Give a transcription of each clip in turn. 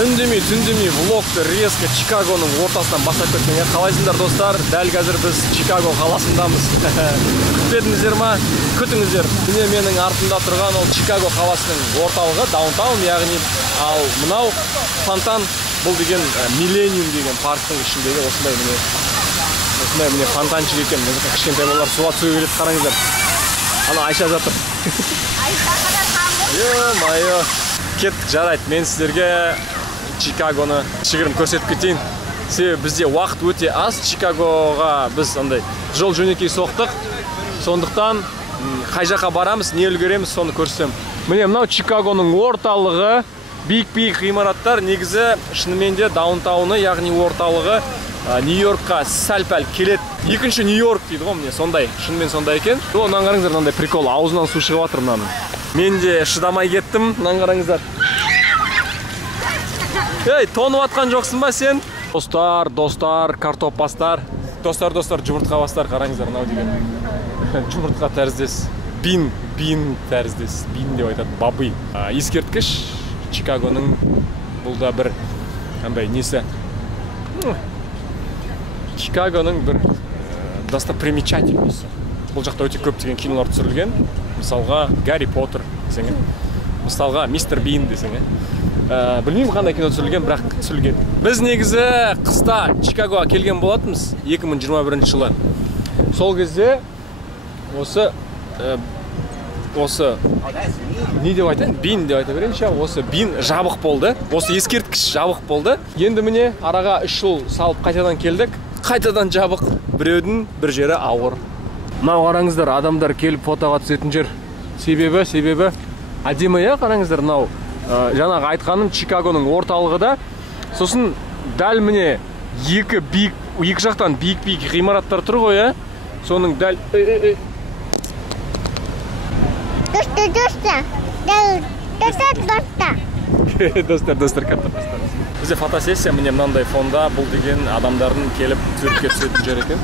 Үндемей, түндемей влогты резко Чикагоның ортасынан бастап кеткен. Қалайсыңдар достар? Дәл қазір біз Чикаго қаласындамыз. Күтпедіңіздер ма? Күтіңіздер. Міне менің артымда тұрған ол Чикаго қаласының орталығы, даунтаун, яғни ал мынау фонтан, бұл деген Millennium деген парктың ішіндегі осындай міне фонтанчик екен. Кішкентай балалар суға түсуге келеді, қараңыздар. Ана Айша жатыр. Майо. Кеттік, жарайды. Мен сіздерге Чикагоны кішігірім көрсетіп кетейін. Себебі бізде уақыт өте аз. Чикагоға біз андай жол жөнекей соқтық. Сондықтан қай жаққа барамыз, не үлгереміз, соны көрсетем. Міне мынау Чикагоның орталығы, биік-биік ғимараттар. Негізі шынымен де даунтауны, яғни орталығы Нью-Йоркқа сәл-пәл келеді. Екінші Нью-Йорк дейді ғой, міне сондай. Шынымен сондай екен. Онан қараңыздар, мынандай прикол, аузынан су шығып жатыр мынаның. Мен де шыдамай кеттім, мынаны қараңыздар. Ей, тонып атқан жоқсың ба сен? Достар, картопастар. Достар, жұмыртқа бастар, қараңыздар, мынау деген. Жұмыртқа тәріздес. Бин тәріздес. Бин деп айтады, бабы. Ескерткіш Чикагоның бұл да бір андай несі. Чикагоның бір достопримечательности. Бұл жақта өте көптеген кинолар түсірілген. Мысалға Гарри Поттер десең, мысалға Мистер Бин десең. Білмеймін қандай кино түсірілген, бірақ түсірілген. Біз негізі қыста Чикагоға келген болатынбыз 2021 жылы. Сол кезде осы не деп айтайын? Бин деп айта берейінші. Осы бин жабық болды. Осы ескерткіш жабық болды. Енді міне араға 3 жыл салып қайтадан келдік. Қайтадан жабық. Біреудің бір жері ауыр. Мынау қараңыздар, адамдар келіп фотоға түсетін жер. Себебі әдемі, қараңыздар, мынау жаңағы айтқаным Чикагоның орталығы да. Сосын дәл міне екі жақтан биік ғимараттар тұр ғой, соның дәл достар картопастар. Бізде фотосессия міне мынандай фонда, бұл деген адамдардың келіп суретке түсетін жер екен.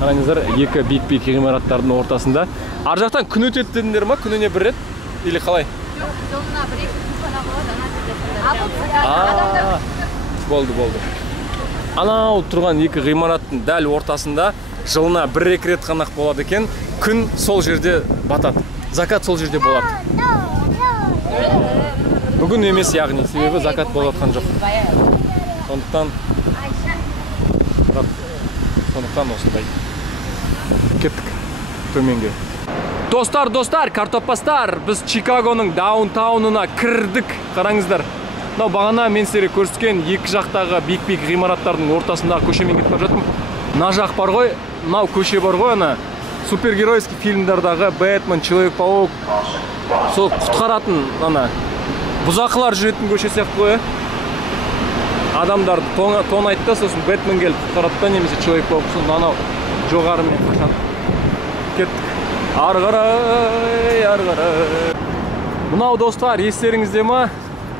Қараңыздар, екі биік ғимараттардың ортасында. Ар жақтан күн өтеді дедіңдер ма? Күніне бір рет? Или қалай? Жылына бір екі күн болады. Болды. Анау тұрған екі ғимараттың дәл ортасында жылына бір-екі рет қана болады екен. Күн сол жерде батады. Закат сол жерде болады. Бүгін емес, яғни, себебі закат болып жатқан жоқ. Сондықтан осындай. Кеттік төменге. Достар, картопастар, біз Чикагоның даунтаунына кірдік. Қараңыздар. Мынау бағана мен сіздерге көрсеткен екі жақтағы биік ғимараттардың ортасындағы көшемен кетіп бара жатырмын. Мына жақ бар ғой, мынау көше бар ғой, ана супергеройский фильмдардағы Бэтмен, Человек-паук, сол құтқаратын ана бұзақылар жүретін көше сияқты ғой. Адамдарды тонайтты, сосын Бэтмен келіп құтқаратты, немесе Человек-паук, сосын анау жоғары мен қашан. Кеттік. Ары қарай. Мынау достар, естеріңізде ма?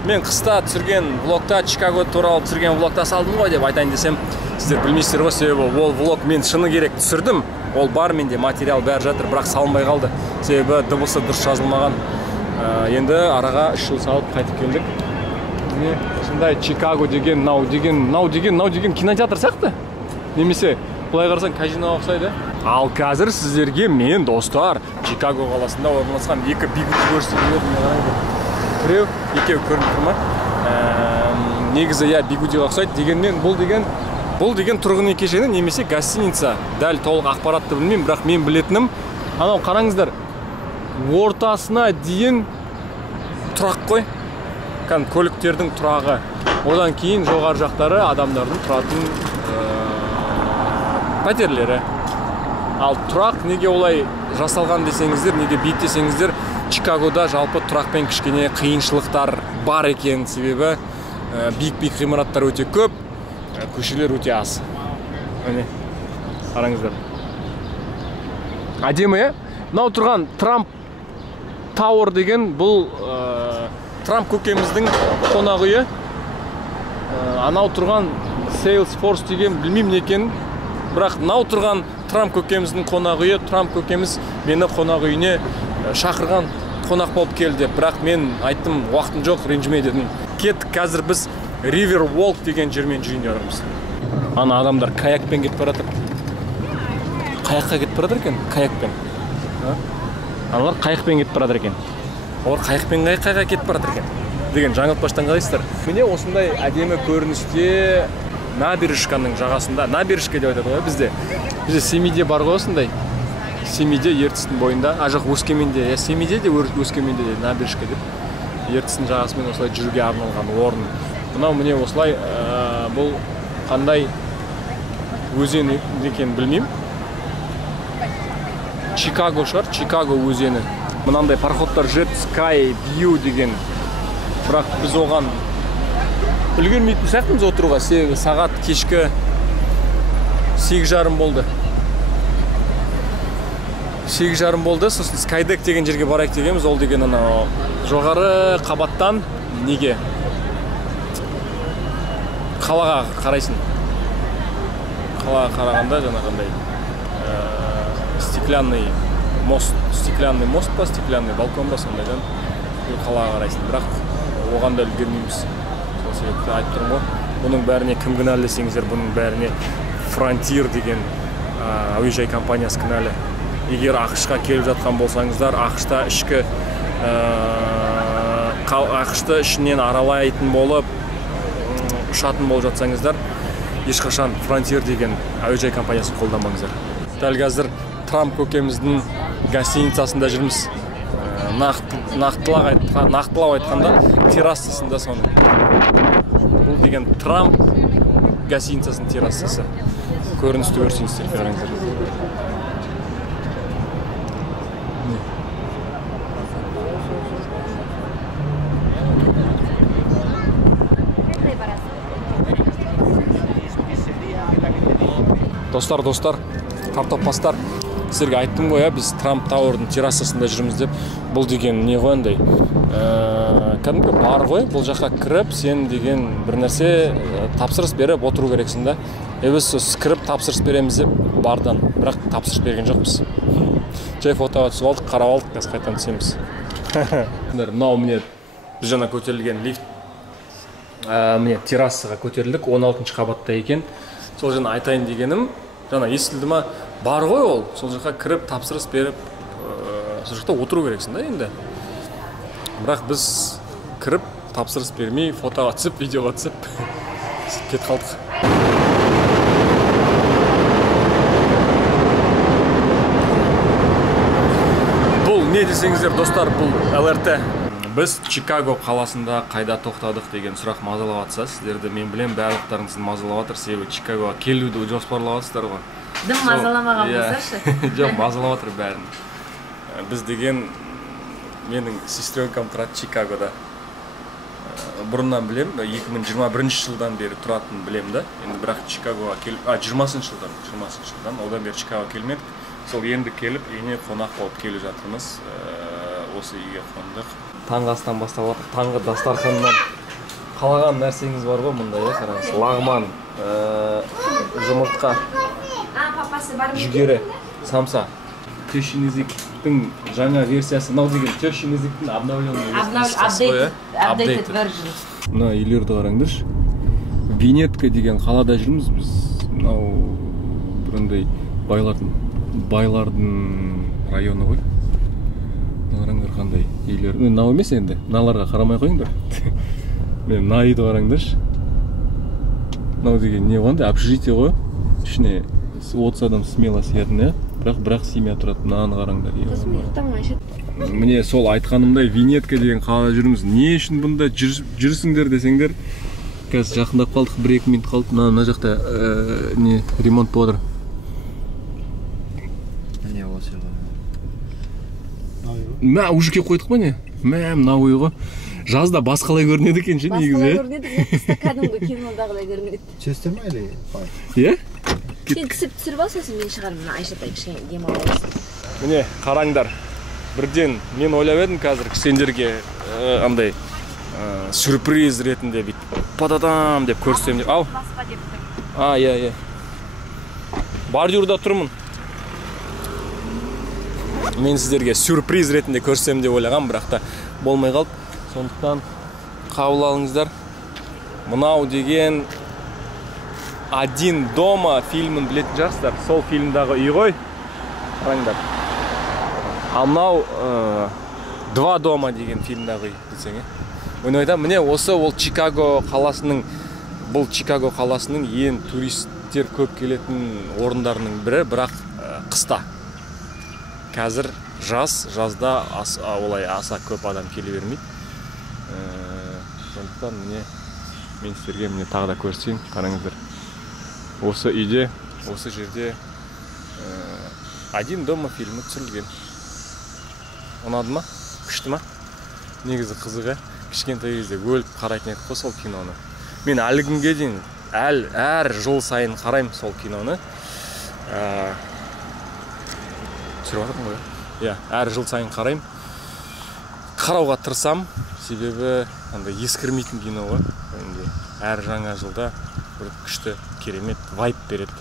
Мен қыста түсірген влогта, Чикаго туралы түсірген влогта салдым ғой деп айтайын десем, сіздер білмейсіздер ғой, себебі ол влог мен шыны керек түсірдім. Ол бар менде, материал бәрі жатыр, бірақ салынбай қалды. Себебі дыбысы дұрыс жазылмаған. Енді араға 3 жыл салып қайтып келдік. Міне осындай Чикаго деген, нау деген кинотеатр сияқты. Немесе былай қарасаң казиноға ұқсайды. Ал қазір сіздерге мен достар Чикаго қаласында орналасқан екі бигуди көрсетіп біреу, екеу көрініп тұр ма? Негізі бигудиға ұқсайды. Дегенмен бұл деген тұрғын үй кешені немесе гостиница. Дәл толық ақпаратты білмеймін, бірақ мен білетінім, анау қараңыздар, ортасына дейін тұрақ қой. Көліктердің тұрағы. Одан кейін жоғары жақтары адамдардың тұратын пәтерлері. Ал тұрақ неге олай жасалған десеңіздер, неге бейт десеңіздер, Чикагода жалпы тұрақпен кішкене қиыншылықтар бар екен, себебі биік ғимараттар өте көп, көшелер өте аз. Міне, қараңыздар. Әдемі, мынау тұрған Трамп Тауэр деген бұл Трамп көкеміздің қонақ үйі. Анау тұрған Salesforce деген білмеймін екен, бірақ мынау тұрған Трамп көкеміздің қонақ үйі. Трамп көкеміз мені қонақ үйіне шақырған, қонақ болып келді. Бірақ мен айттым, уақытым жоқ, ренжіме дедім. Кеттік, қазір біз River Walk деген жермен жүрейін деп жатырмыз. Ана адамдар каякпен кетіп бара жатыр. Қаяққа кетіп бара жатыр екен, каякпен. Аналар қайықпен кетіп бара жатыр екен. Олар қайықпен қайыққа кетіп бара жатыр екен деген жаңылтпаштан қалайсыздар? Міне осындай әдемі көріністе набережканың жағасында, набережка деп айтады ғой бізде. Бізде Семейде бар ғой осындай. Семейде, Ертістің бойында, жоқ Өскеменде, Семейде де Өскеменде де набережка деп. Ертістің жағасымен осылай жүруге арналған орын. Мынау міне осылай, бұл қандай өзен екенін білмеймін. Чикаго шығар, Чикаго өзені. Мынандай пароходтар Jet Sky View деген. Бірақ біз оған үлгермейтін сияқтымыз отыруға. Себебі сағат кешкі 8:30 болды. 8:30 болды. Сосын Skydeck деген жерге барайық дегенбіз. Ол деген анау жоғары қабаттан неге? Қалаға қарайсың. Қалаға қарағанда жаңағындай стеклянный мост па, стеклянный балкон ба сондайдан қалаға қарайсың. Бірақ оған да үлгермейміз. Сол себепті айтып тұрмын ғой. Бұның бәріне кім кінәлі десеңіздер, бұның бәріне Frontier деген әуежай компаниясы кінәлі. Егер ақш-қа келіп жатқан болсаңыздар, ақшты ішінен аралайтын болып, ұшатын болып жатсаңыздар, ешқашан Frontier деген әуежай компаниясын қолданбаңыздар. Дәл қазір Трамп көкеміздің гостиницасында жүрміз. Нақтылау айтқанда террасасында соның. Бұл деген Трамп гостиницасының террасасы. Көріністі көрсеңіздер қараңыздар. Достар, картоппастар, сіздерге айттым ғой, біз Трамп Тауэрдің террасасында жүрміз деп. Бұл деген не ғой андай? Кәдімгі бар ғой, бұл жаққа кіріп, сен деген бір нәрсе тапсырыс беріп отыру керексің да. Біз кіріп тапсырыс береміз деп бардан, бірақ тапсырыс берген жоқпыз. Жай фотоға түсіп алдық, қарап алдық, қазір қайтадан түсеміз. Мынау міне біз жаңа көтерілген лифт, міне террасаға көтерілдік, 16-шы қабатта екен. Сол жаңа айтайын дегенім, жаңа естілді ма, бар ғой ол, сол жаққа кіріп тапсырыс беріп, сол жақта отыру керексің да енді. Бірақ біз кіріп тапсырыс бермей, фотоға түсіп, видеоға түсіп кет қалдық. Бұл не десеңіздер, достар, бұл ЛРТ. Біз Чикаго қаласында қайда тоқтадық деген сұрақ мазалап атса, сіздерді мен білем барлықтарыңызды мазалап атыр, себебі Чикагоға келуді жоспарлап атсыздар ғой. Дым мазаламаған болсашы? Жоқ, мазалап атыр бәрін. Біз деген менің сестренкам тұрады Чикагода. Бұрыннан білем, 2021 жылдан бері тұратын білем да. Енді бірақ Чикагоға келіп, 20 жылдан, одан бері Чикагоға келмедік. Сол енді келіп, үйіне қонақ болып келіп жатырмыз. Осы үйге қондық. Таңғы астан бастап жатыр. Таңғы дастарханнан қалаған нәрсеңіз бар ғой мұнда, қараңыз. Лағман, жұмыртқа, жүгері, самса. Тещин языктың жаңа версиясы. Мынау деген тещин языктың обновленный версиясы. Updated version. Мына үйлерді қараңдаршы. Венетка деген қалада жүрміз біз. Мынау біріндей байлардың районы ғой. Қараңдар қандай үйлер. Мынау емес енді. Мыналарға қарамай қойыңдар. Мен мына үйді қараңдаршы. Мынау деген не қандай? Общежитие ғой. Ішіне 30 адам смело сиятын, бірақ семья тұрады. Мынаны қараңдар. Міне сол айтқанымдай Венетка деген қалада жүрміз. Не үшін бұнда жүрсіңдер десеңдер, қазір жақындап қалдық, 1-2 минут қалды. Мына жақта не ремонт болады. Не осы ғой. Мә, уже кеп қойдық па не? Мына ой ғой. Жазда басқалай көрінеді екен ше негізі. Басқалай көрінеді, қыста кәдімгі кинодағылай көрінеді. Честер ма или? Иә? Сен түсіп түсіріп алсасын, мен шығармын, Айшатай кішкене демал аласың. Міне, қараңдар. Бірден мен ойлап едім қазір сендерге андай сюрприз ретінде бүйтіп пададам деп көрсетем деп. Ау. Иә. Бордюрда тұрмын. Мен сіздерге сюрприз ретінде көрсетем деп ойлағам, бірақ та болмай қалды. Сондықтан қабыл алыңыздар. Мынау деген «Один дома» фильмін білетін жақсыздар. Сол фильмдағы үй ғой. Қараңдар. Ал мынау «Два дома» деген фильмдағы үй десең. Мен айтам, міне осы ол Чикаго қаласының, бұл Чикаго қаласының ең туристер көп келетін орындарының бірі, бірақ қыста. Қазір жазда олай аса көп адам келе бермейді. Сондықтан міне мен сіздерге міне тағы да көрсетейін, қараңыздар. Осы үйде, осы жерде «Один дома» фильмі түсірілген. Ұнады ма? Күшті ма? Негізі қызығы, кішкентай кезде өліп қарайтын едік қой сол киноны. Мен әлі күнге дейін әр жыл сайын қараймын сол киноны. Түсіріп жатырмын ғой. Иә, әр жыл сайын қараймын. Қарауға тырысам, себебі ескірмейтін кино ғой. Әр жаңа жылда бір күшті, керемет вайп береді.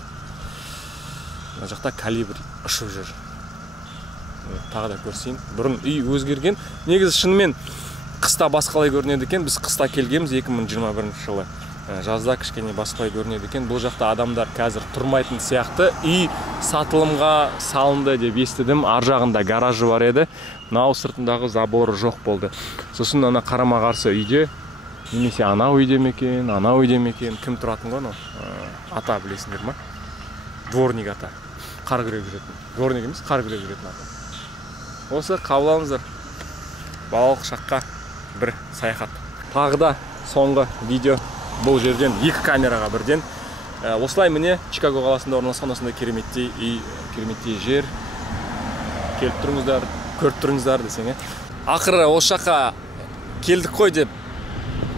Мына жақта калибр ұшып жүр. Тағы да көрсейін. Бұрын үй өзгерген. Негізі шынымен қыста басқалай көрінеді екен. Біз қыста келгенбіз 2021 жылы. Жазда кішкене басқалай көрінеді екен. Бұл жақта адамдар қазір тұрмайтын сияқты. Үй сатылымға салынды деп естідім. Ар жағында гаражы бар еді. Мынау сыртындағы заборы жоқ болды. Сосын ана қарама-қарсы үйде, немесе анау үйде мекен, анау үйде мекен, кім тұратын ғой? Ата білесіңдер ма? Дворник ата. Қар күреп жүретін. Дворник емес, қар күреп жүретін ата. Осы қабыл алыңыздар. Балалық шаққа бір саяхат. Тағы да соңғы видео бұл жерден 2 камераға бірден. Осылай міне Чикаго қаласында орналасқан осындай кереметтей үй, кереметтей жер. Келіп тұрыңыздар, көріп тұрыңыздар десең. Ақыры осы жаққа келдік қой деп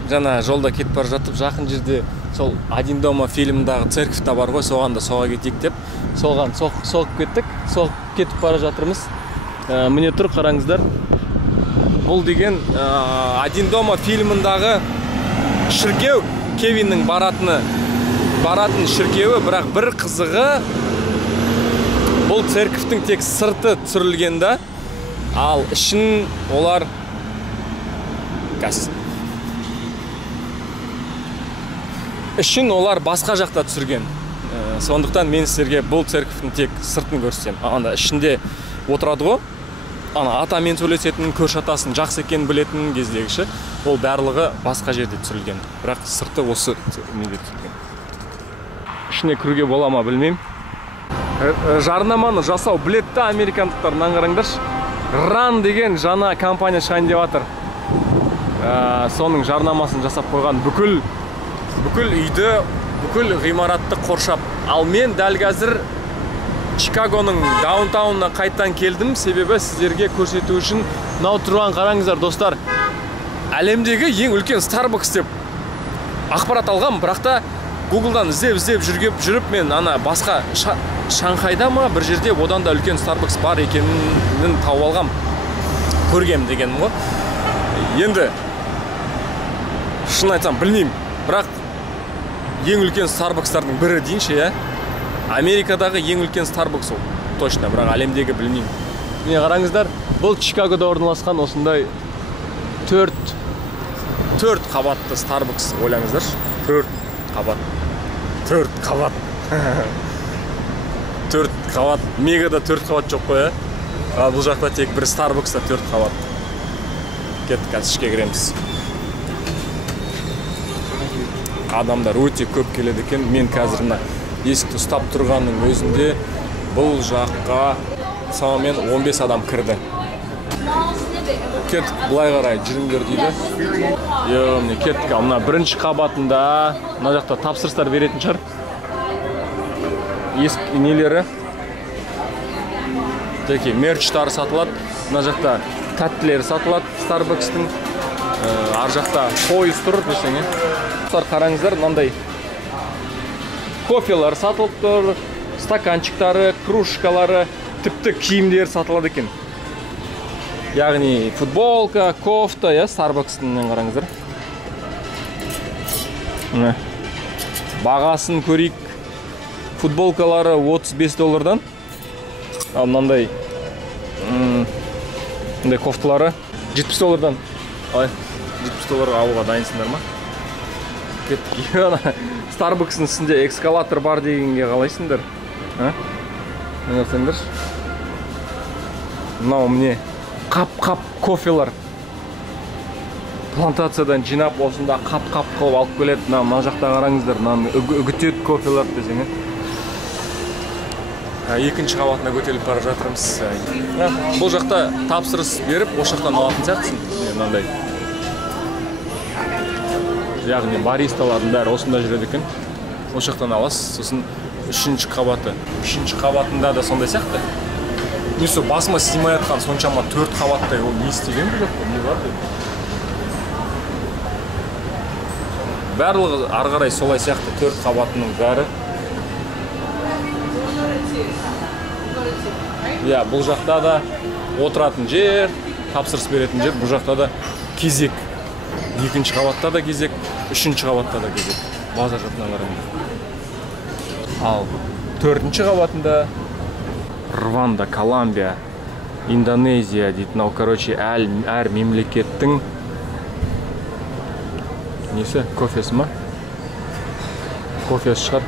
жаңа жолда кетіп бара жатып, жақын жерде сол «Один дома» фильміндағы церковь та бар ғой, соған да соға кетейік деп, соған соғып кеттік, соғып кетіп бара жатырмыз. Міне тұр, қараңыздар. Бұл деген «Один дома» фильміндағы шіркеу, Кевиннің баратын шіркеуі, бірақ бір қызығы бұл церковьтің тек сырты түсірілген да, ал ішін олар ішін олар басқа жақта түсірген. Сондықтан мен сіздерге бұл церковьтің тек сыртын көрсетем. Анда ішінде отырады ғой. Ана атамен сөйлесетін, көрші атасын жақсы екенін білетін кездегіші. Ол барлығы басқа жерде түсірілген. Бірақ сырты осы неде түсірілген. Ішіне кіруге бола ма білмеймін. Жарнаманы жасау білетті американдықтар, қараңдаршы. Ран деген жаңа компания шығайын деп жатыр. Соның жарнамасын жасап қойған, бүкіл үйді, бүкіл ғимаратты қоршап. Ал мен дәл қазір Чикагоның даунтаунына қайттан келдім, себебі сіздерге көрсету үшін мынау тұрған, қараңыздар достар. Әлемдегі ең үлкен Starbucks деп ақпарат алғам, бірақ та Google-дан іздеп жүріп мен ана басқа Шанхайда ма бір жерде одан да үлкен Starbucks бар екенін тауып алғам, көргем дегенім ғой. Енді шын айтсам білмеймін, бірақ ең үлкен Starbucks-тардың бірі дейінші, иә? Америкадағы ең үлкен Starbucks ол, точно, бірақ әлемдегі білмеймін. Міне қараңыздар, бұл Чикагода орналасқан осындай 4 қабатты Starbucks, ойлаңыздар. 4 қабат. 4 қабат. Мегада 4 қабат жоқ қой, ә? Бұл жақта тек бір Starbucks-та 4 қабат. Кеттік, қазір ішке кіреміз. Адамдар өте көп келеді екен. Мен қазір мына есікті ұстап тұрғанның өзінде бұл жаққа шамамен 15 адам кірді. Кеттік, былай қарай жүріңдер дейді. Міне кеттік, мына бірінші қабатында мына жақта тапсырыстар беретін шығар. Есік нелері. Теке мерчтары сатылады. Мына жақта тәттілері сатылады Starbucks-тың. Ар жақта пойыз тұр десең. Қараңыздар, мынандай кофелар сатылып тұр, стаканчиктары, кружкалары, тіпті киімдер сатылады екен. Яғни футболка, кофта, Starbucks-тың қараңыздар. Бағасын көрейік. Футболкалары $35. Ал мынандай кофталары $70. $70 алуға дайынсыңдар ма? тартып кеттік. Starbucks'ın ішінде экскалатор бар дегенге қалайсыңдар? Міне көрсеңдер. Мынау міне қап-қап кофелар. Плантациядан жинап осында қап-қап қылып алып келеді. Мына жақта қараңыздар, үгітеді кофелар десең. Екінші қабатына көтеріліп бара жатырмыз. Бұл жақта тапсырыс беріп, ол жақтан алатын сияқтысың. Мынандай. Яғни баристалардың бәрі осында жүреді екен. Ол жақтан аласыз, сосын үшінші қабаты. Үшінші қабатында да сондай сияқты. Несі басыма сыймай жатқан соншама 4 қабаттай, ол не істеген бұл жақта, не бар деп. Барлығы ары қарай солай сияқты 4 қабатының бәрі. Бұл жақта да отыратын жер, тапсырыс беретін жер, бұл жақта да кезек. Екінші қабатта да кезек, үшінші қабатта да кезек. Базар жақтан қараймын. Ал 4-ші қабатында Рванда, Колумбия, Индонезия дейді. Әр мемлекеттің несі? Кофесі ма? Кофесі шығар.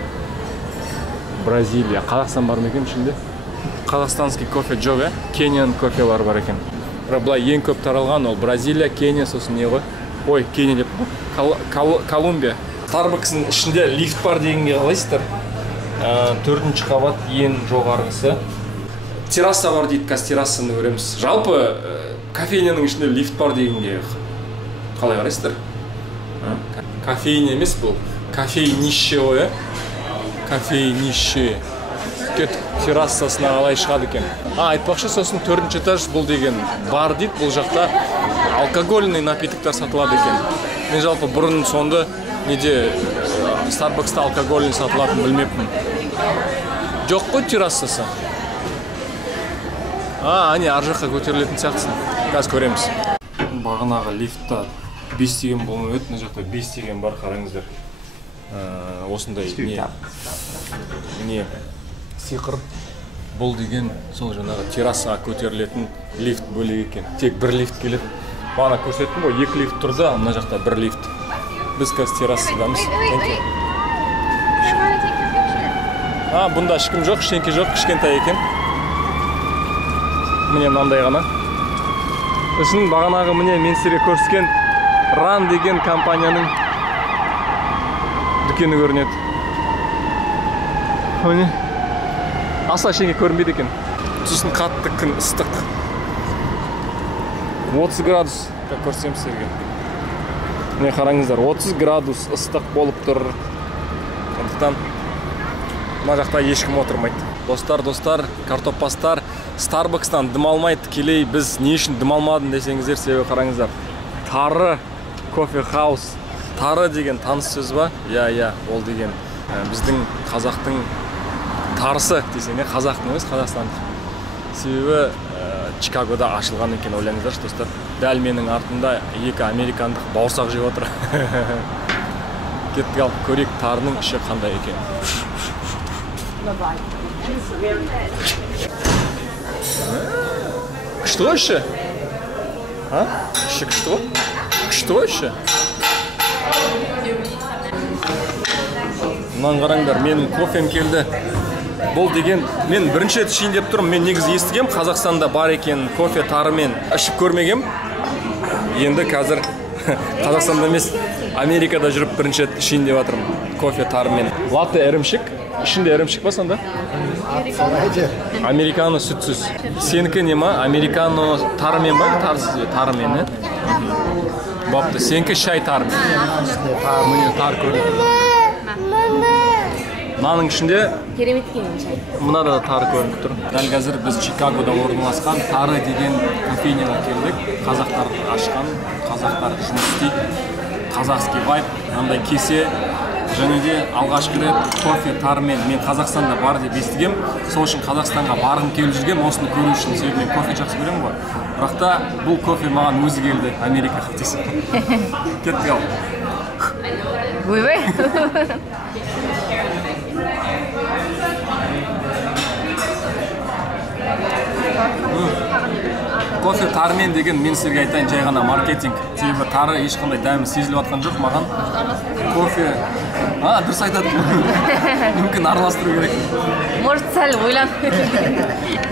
Бразилия. Қазақстан бар ма екен ішінде? Қазақстанский кофе жоқ, Кениян кофелар бар екен. Бұлай ең көп таралған ол Бразилия, Кения, сосын не ғой? Ой, Кения деп, Колумбия. Starbucks'ın ішінде лифт бар дегенге қалайсыздар? 4-ші қабат ең жоғарғысы. Терраса бар дейді, қазір террасаны көреміз. Жалпы кофейняның ішінде лифт бар дегенге қалай қарайсыздар? Кофейня емес бұл, кофейнище ғой, кофейнище. Террасасына қалай шығады екен. Айтпақшы, сосын 4-ші этаж бұл деген бар дейді, бұл жақта алкогольный напитоктар сатылады екен. Мен жалпы бұрын сонды неде Starbucks'та алкогольный сатылатын білмеппін. Жоқ қой террасасы. Ане ар жаққа көтерілетін сияқтысын. Қазір көреміз. Бағанағы лифтта 5 деген болмай өтті, мына жақта 5 деген бар, қараңыздар. Осындай не сиқыр. Бұл деген сол жаңағы террасаға көтерілетін лифт бөлек екен. Тек бір лифт келеді. Бағана көрсеттім ғой, 2 лифт тұрды, мына жақта 1 лифт. Біз қазір террасадамыз. Бұнда ешкім жоқ, ештеңке жоқ, кішкентай екен. Міне мынандай ғана. Үшін бағанағы міне мен сізге көрсеткен Ран деген компанияның дүкені көрінеді. Міне аса ештеңе көрінбейді екен. Сосын қатты күн, ыстық. 30 градус, как көрсем сізге. Міне қараңыздар, 30 градус ыстық болып тұр. Сондықтан мына жақта ешкім отырмайды. Достар, картопастар, Starbucks'тан дым алмайды, тікелей біз не үшін дым алмадым десеңіздер, себебі қараңыздар. Тары кофе хаус. Тары деген таныс сөз ба? Ол деген біздің қазақтың тарысы десең, қазақтың емес, қазақстандық. Себебі Чикагода ашылған екен, ойлаңыздаршы достар. Дәл менің артында 2 американдық бауырсақ жеп отыр. Кеттік алып көрейік тарының іші қандай екен. Күшті ғой іші? Іші күшті ғой? Күшті ғой іші? Мұнан қараңдар, менің кофем келді. Бұл деген, мен бірінші рет ішейін деп тұрмын. Мен негізі естігем, Қазақстанда бар екен кофе тарымен ішіп көрмегем. Енді қазір Қазақстанда емес, Америкада жүріп бірінші рет ішейін деп жатырмын кофе тарымен. Латте ірімшік, ішінде ірімшік ба сонда? Американо сүтсіз. Сенікі не ма? Американо тарымен ба? Тарсыз бе? Тарымен, Бапты, сенікі шай тарымен. Міне тар көрінеді. Мынаның ішінде керемет екен шай. Мынада да тары көрініп тұр. Дәл қазір біз Чикагода орналасқан Тары деген кофейняға келдік. Қазақтар ашқан, қазақтар жұмыс істейді. Қазақский вайб, мынандай кесе. Және де алғашқы рет кофе тарымен мен Қазақстанда бар деп естігем. Сол үшін Қазақстанға барғым келіп жүрген, осыны көру үшін. Себебі мен кофе жақсы көремін ғой. Бірақ та бұл кофе маған өзі келді, Америкаға десем. Кеттік ал. Ой-ой. Кофе тарымен деген мен сіздерге айтайын, жай ғана маркетинг. Себебі тары ешқандай дәмі сезіліп жатқан жоқ маған. кофе. Дұрыс айтады. Мүмкін араластыру керек. Может, сәл ойлан.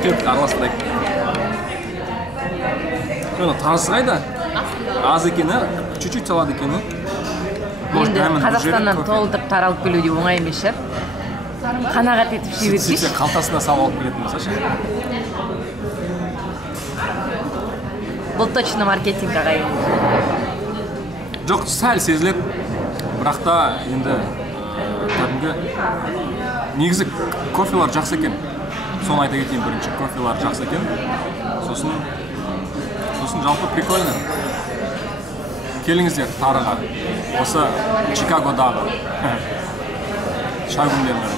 Кет, араластырайық. Тарысы қайда? Аз екен, чуть-чуть салады екен. Енді Қазақстаннан толтырып таралып келу де оңай емес шығар. Қанағат етіп жей берсейші. Сөйтсе қалтасына салып алып келетін болса ше. Бұл точно маркетинг ағайын. Жоқ, сәл сезіледі. Бірақ та енді кәдімгі негізі кофелар жақсы екен. Соны айта кетейін бірінші. Кофелар жақсы екен. Сосын жалпы прикольно. Келіңіздер Тарыға. Осы Чикагодағы шай күндеріне.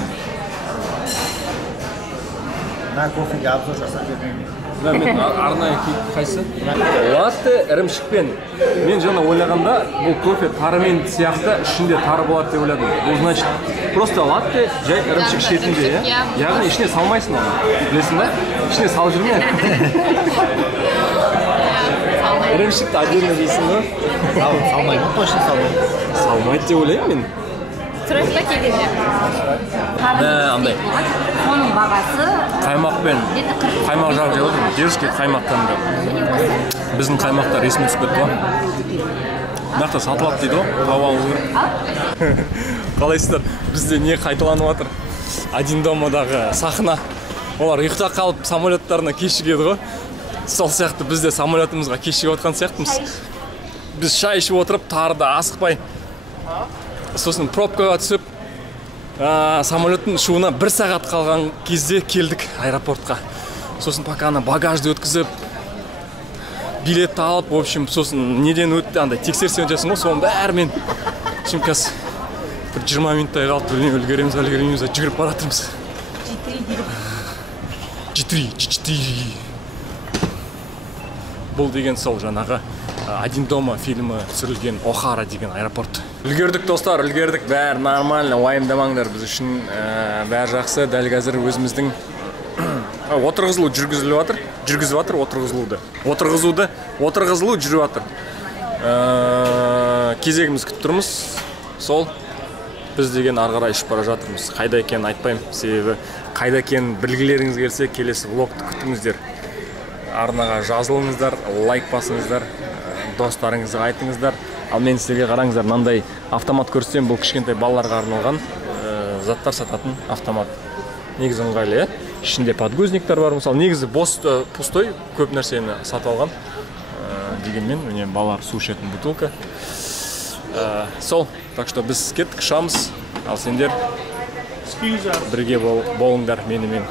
Ben кофеге обзор жасап бермеймін. Мен арнайы қайсы? Латте ірімшікпен. Мен жаңа ойлағанда бұл кофе тарымен сияқты ішінде тары болады деп ойладым. Бұл значит просто латте жай ірімшік шетінде, яғни ішіне салмайсың оны. Білесің ба? Ішіне салып жүрме. Ірімшікті отдельно жейсің ба? Салмаймын, точно салмаймын. Салмайды деп ойлаймын мен. Сұрайықта келеді. Андай. Оның бағасы Қаймақпен. Қаймақ жағып жеп отырмын. Дерзкий қаймақтан да. Біздің қаймақтар есіме түсіп кетті ғой. Нақты сатылады дейді ғой. Тауып алу керек. Қалайсыздар? Бізде не қайталанып жатыр? Один домадағы сахна. Олар ұйықта қалып самолеттарына кешігеді ғой. Сол сияқты біз де самолетімізға кешігіп отқан сияқтымыз. Біз шай ішіп отырып, тарыда асықпай. Сосын пробкаға түсіп, самолеттің ұшуына 1 сағат қалған кезде келдік аэропортқа. Сосын пока багажды өткізіп, билетті алып, в общем, сосын неден өтті, андай тексерсең өтесің ғой, соның бәрімен шымкас бір 20 минуттай қалып, үлгереміз, жүгіріп баратырмыз. G4. Бұл деген сол жаңағы «Один дома» фильмі түсірілген Охара деген аэропорт. Үлгердік достар, үлгердік, бәрі нормально, уайымдамаңдар, біз үшін бәрі жақсы. Дәл қазір өзіміздің отырғызылу жүргізіліп жатыр, отырғызылу жүріп жатыр. Кезегіміз күтіп тұрмыз, сол біз деген ары қарай ішіп бара жатырмыз. Қайда екенін айтпаймын, себебі қайда екенін білгілеріңіз келсе, келесі влогты күтіңіздер. Арнаға жазылыңыздар, лайк басыңыздар, достарыңызға айтыңыздар. Ал мен сіздерге қараңыздар, мынандай автомат көрсетсем, бұл кішкентай балаларға арналған заттар сататын автомат. Негізі ыңғайлы, ішінде подгузниктер бар, мысалы негізі пустой көп нәрсені сатып алған. Дегенмен, міне балалар су ішетін бутылка. Сол, так что біз кеттік, ұшамыз. Ал сендер бірге болыңдар менімен.